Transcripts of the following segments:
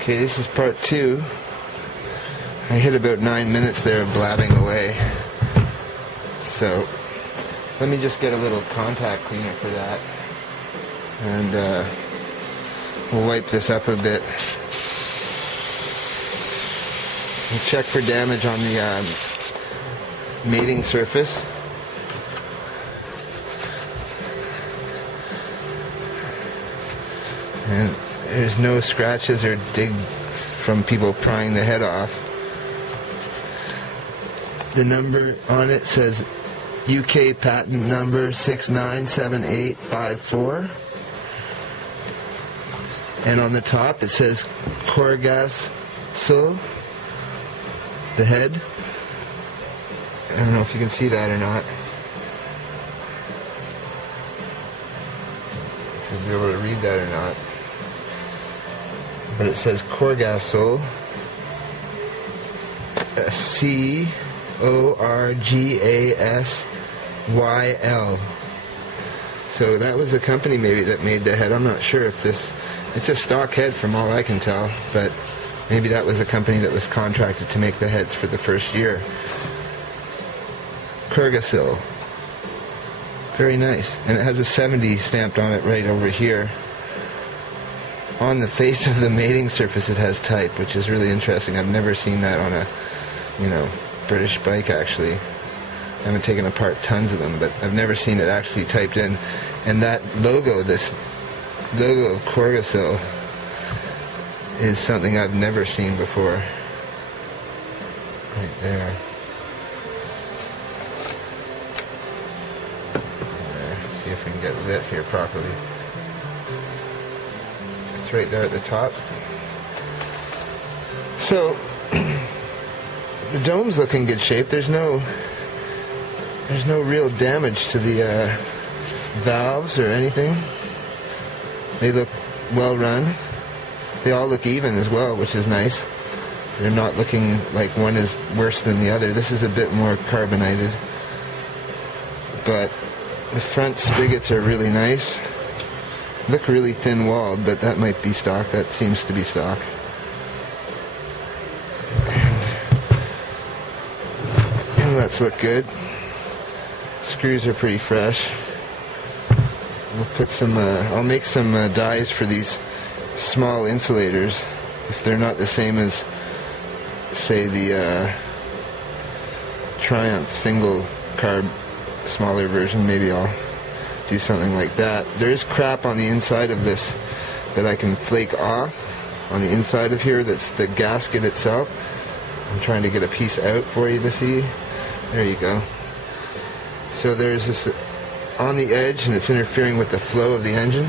Okay, this is part 2. I hit about 9 minutes there of blabbing away. So, let me just get a little contact cleaner for that. And we'll wipe this up a bit. We'll check for damage on the mating surface. And there's no scratches or digs from people prying the head off. The number on it says UK patent number 697854. And on the top it says Corgas Sul, the head. I don't know if you can see that or not. If you'll be able to read that or not. But it says Corgasul, Corgasyl. So that was the company maybe that made the head. I'm not sure if this... It's a stock head from all I can tell, but maybe that was a company that was contracted to make the heads for the first year. Corgasyl. Very nice. And it has a 70 stamped on it right over here. On the face of the mating surface it has type, which is really interesting. I've never seen that on a, British bike actually. I haven't taken apart tons of them, but I've never seen it actually typed in. And that logo, this logo of Corgasyl, is something I've never seen before. Right there. See if we can get lit here properly. It's right there at the top. So the domes look in good shape. There's no real damage to the valves or anything. They look well run. They all look even as well, which is nice. They're not looking like one is worse than the other. This is a bit more carbonated. But the front spigots are really nice. Look really thin-walled, but that might be stock. That seems to be stock. Inlets look good. Screws are pretty fresh. We'll put some. I'll make some dies for these small insulators. If they're not the same as, say, the Triumph single carb smaller version, maybe I'll do something like that. There is crap on the inside of this that I can flake off on the inside of here. That's the gasket itself. I'm trying to get a piece out for you to see. There you go. So there's this on the edge and it's interfering with the flow of the engine.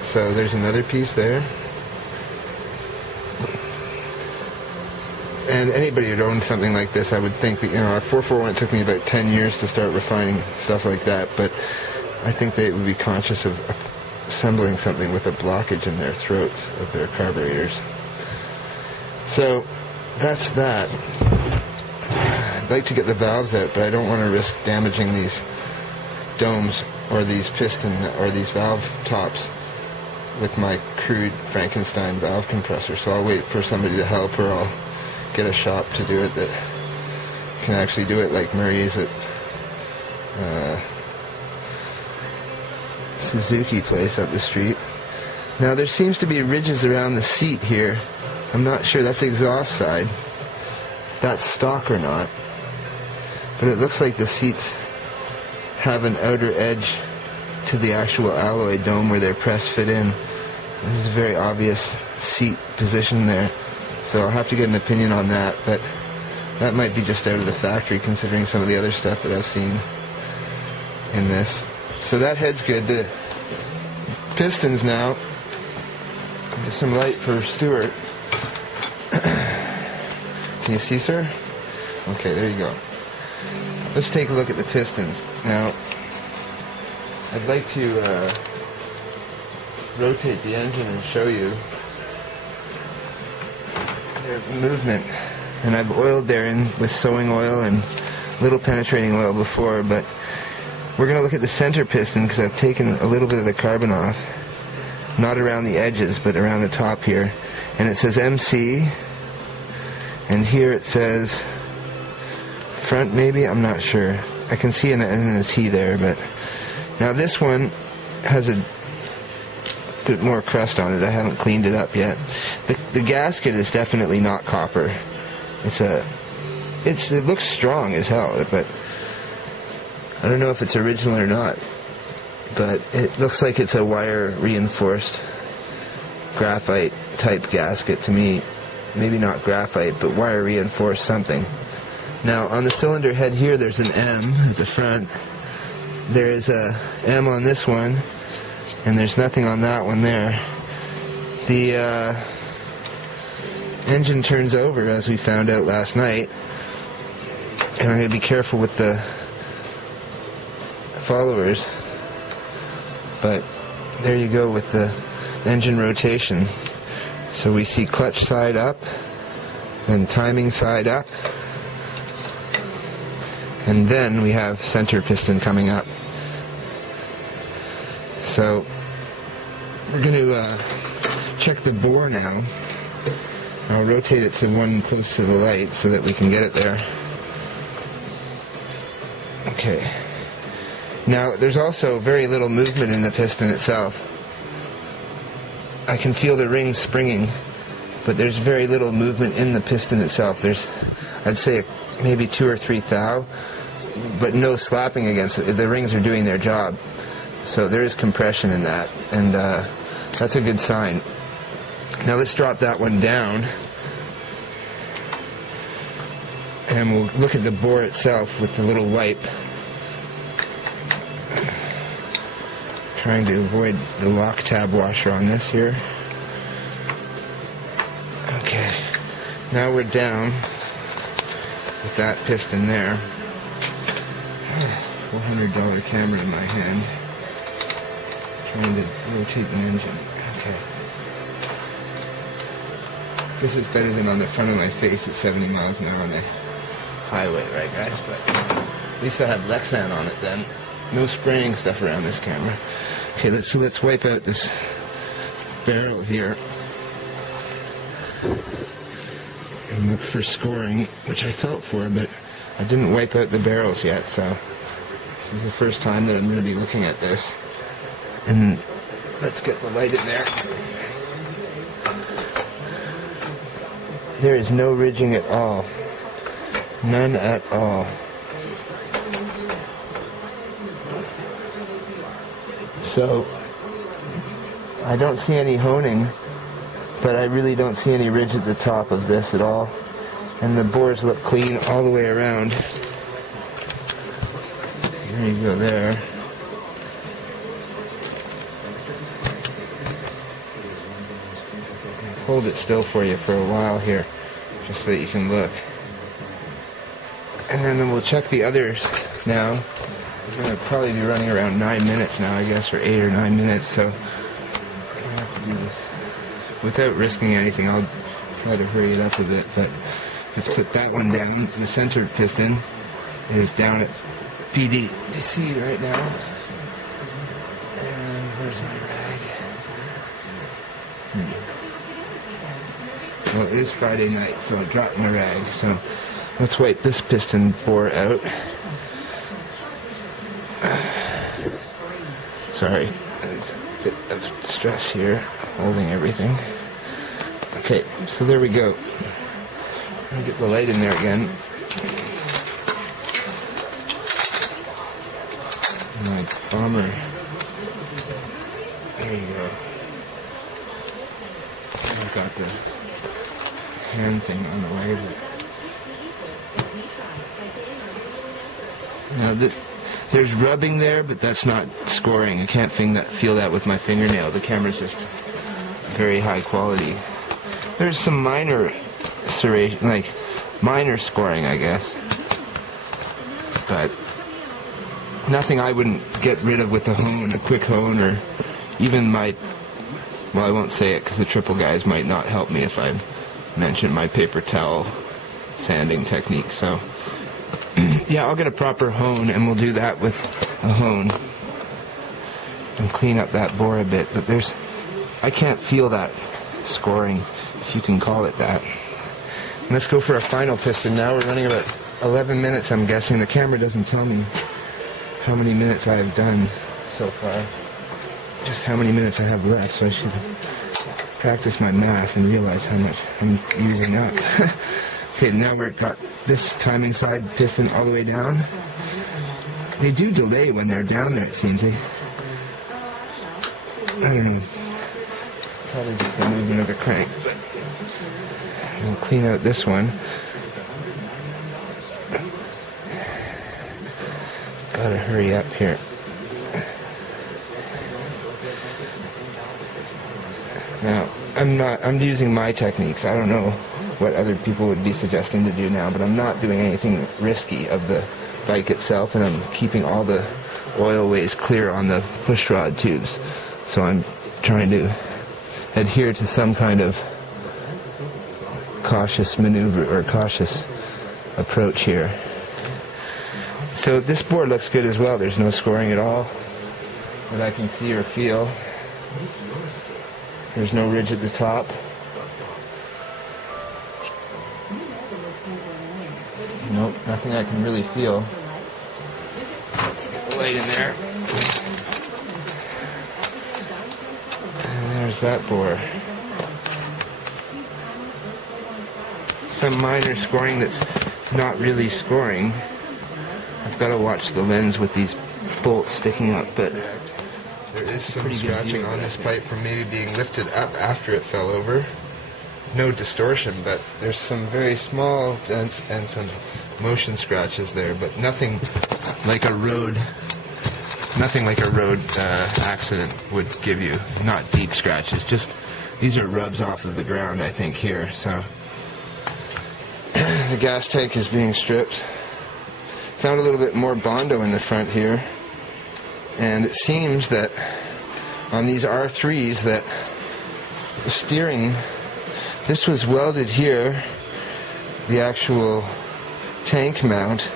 So there's another piece there. And anybody who'd own something like this, I would think that, a 441, it took me about 10 years to start refining stuff like that, but I think they would be conscious of assembling something with a blockage in their throats of their carburetors. So that's that. I'd like to get the valves out, but I don't want to risk damaging these domes or these piston or these valve tops with my crude Frankenstein valve compressor. So I'll wait for somebody to help, or I'll get a shop to do it that can actually do it, like Murray's at Suzuki place up the street. Now there seems to be ridges around the seat here. I'm not sure, that's the exhaust side, if that's stock or not, but it looks like the seats have an outer edge to the actual alloy dome where they're press fit in. This is a very obvious seat position there, so I'll have to get an opinion on that, but that might be just out of the factory considering some of the other stuff that I've seen in this. So that head's good. The pistons now, get some light for Stuart. Can you see, sir? Okay, there you go. Let's take a look at the pistons. Now, I'd like to rotate the engine and show you their movement. And I've oiled there in with sewing oil and little penetrating oil before, but we're going to look at the center piston because I've taken a little bit of the carbon off. not around the edges, but around the top here. And it says MC, and here it says front, maybe, I'm not sure. I can see an N and a T there, but now this one has a bit more crust on it. I haven't cleaned it up yet. The gasket is definitely not copper. It looks strong as hell, but I don't know if it's original or not. But it looks like it's a wire reinforced graphite type gasket to me. Maybe not graphite, but wire reinforced something. Now on the cylinder head here there's an M at the front. There is a M on this one, and there's nothing on that one there. The engine turns over, as we found out last night, and I'm going to be careful with the followers, but there you go with the engine rotation. So we see clutch side up, then timing side up, and then we have center piston coming up. So we're going to check the bore now. I'll rotate it to one close to the light so that we can get it there. Okay. Now there's also very little movement in the piston itself. I can feel the rings springing, but there's very little movement in the piston itself. There's, I'd say, maybe 2 or 3 thou, but no slapping against it. The rings are doing their job. So there is compression in that, and that's a good sign. Now let's drop that one down, and we'll look at the bore itself with the little wipe, trying to avoid the lock tab washer on this here. Okay, now we're down with that piston there. $400 camera in my hand, trying to rotate an engine. Okay. This is better than on the front of my face at 70 miles an hour on the highway, right guys? But at least I have Lexan on it then. No spraying stuff around this camera. Okay, let's wipe out this barrel here and look for scoring, which I felt for, but I didn't wipe out the barrels yet, so this is the first time that I'm going to be looking at this. And let's get the light in there. There is no ridging at all. None at all. So, I don't see any honing, but I really don't see any ridge at the top of this at all. And the bores look clean all the way around. There you go there. Hold it still for you for a while here, just so that you can look. And then we'll check the others now. We're going to probably be running around 9 minutes now, I guess, or 8 or 9 minutes, so I'm going to have to do this without risking anything. I'll try to hurry it up a bit, but let's put that one down. The center piston is down at PDC right now. And where's my rag? Well, it is Friday night, so I dropped my rag, so let's wipe this piston bore out. Sorry, there's a bit of stress here, holding everything. Okay, so there we go. I'll get the light in there again. My bomber. There you go. I've got the hand thing on the way. Now there's rubbing there, but that's not scoring. I can't feel that with my fingernail. The camera's just very high quality. There's some minor serration, like minor scoring, I guess, but nothing I wouldn't get rid of with a hone, a quick hone, or even my, well, I won't say it because the triple guys might not help me if I mention my paper towel sanding technique. So yeah, I'll get a proper hone, and we'll do that with a hone and clean up that bore a bit. But there's I can't feel that scoring, if you can call it that. Let's go for a final piston now. We're running about 11 minutes, I'm guessing. The camera doesn't tell me how many minutes I've done so far. Just how many minutes I have left, so I should practice my math and realize how much I'm using up. Okay, now we've got this timing side piston all the way down. They do delay when they're down there, it seems. I don't know. Probably just a movement of the crank, but we'll clean out this one. Gotta hurry up here. Now, I'm using my techniques. I don't know what other people would be suggesting to do now, but I'm not doing anything risky of the bike itself, and I'm keeping all the oil ways clear on the push rod tubes. So I'm trying to adhere to some kind of cautious maneuver or cautious approach here. So this board looks good as well. There's no scoring at all that I can see or feel. There's no ridge at the top. Nope, nothing I can really feel. Let's get the light in there. And there's that bore. Some minor scoring that's not really scoring. I've got to watch the lens with these bolts sticking up, but there is some scratching on this pipe from maybe being lifted up after it fell over. No distortion, but there's some very small dents and some motion scratches there, but nothing like a road accident would give you. Not deep scratches, just these are rubs off of the ground, I think, here. So the gas tank is being stripped. Found a little bit more Bondo in the front here, and it seems that on these R3s that the steering, this was welded here, the actual tank mount,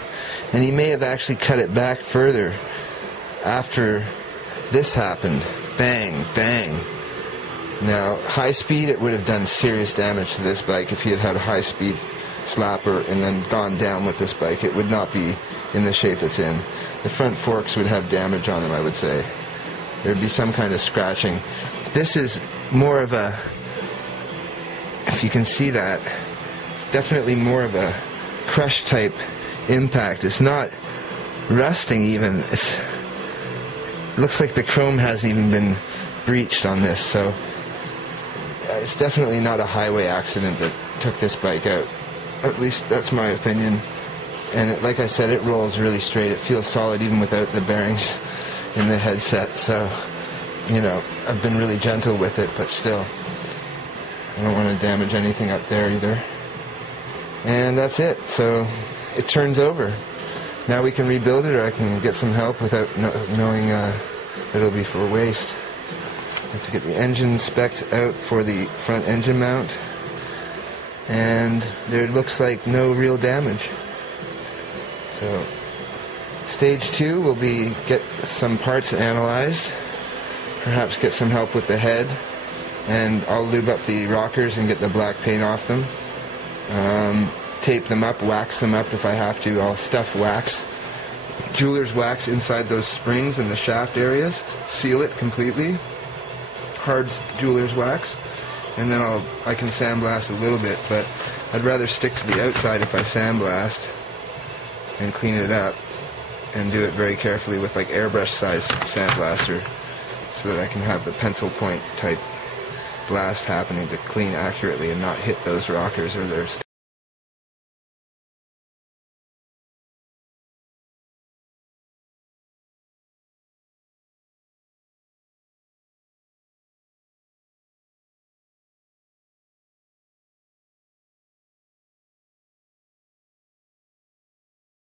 and he may have actually cut it back further after this happened. Bang, bang. Now, high speed, it would have done serious damage to this bike if he had had a high speed slapper and then gone down with this bike. It would not be in the shape it's in. The front forks would have damage on them, I would say. There would be some kind of scratching. This is more of a, if you can see that, it's definitely more of a crush type impact. It's not rusting even. It looks like the chrome hasn't even been breached on this, so it's definitely not a highway accident that took this bike out. At least that's my opinion. And like I said, it rolls really straight. It feels solid even without the bearings in the headset. So, you know, I've been really gentle with it, but still, I don't want to damage anything up there either. And that's it. So it turns over. Now we can rebuild it, or I can get some help without knowing that it'll be for waste. I have to get the engine spec'd out for the front engine mount. And there looks like no real damage. So stage 2 will be get some parts analyzed, perhaps get some help with the head, and I'll lube up the rockers and get the black paint off them. Tape them up, wax them up if I have to. I'll stuff wax, jeweler's wax inside those springs and the shaft areas, seal it completely, hard jeweler's wax. And then I can sandblast a little bit, but I'd rather stick to the outside if I sandblast and clean it up, and do it very carefully with like airbrush size sandblaster, so that I can have the pencil point type blast happening to clean accurately and not hit those rockers or their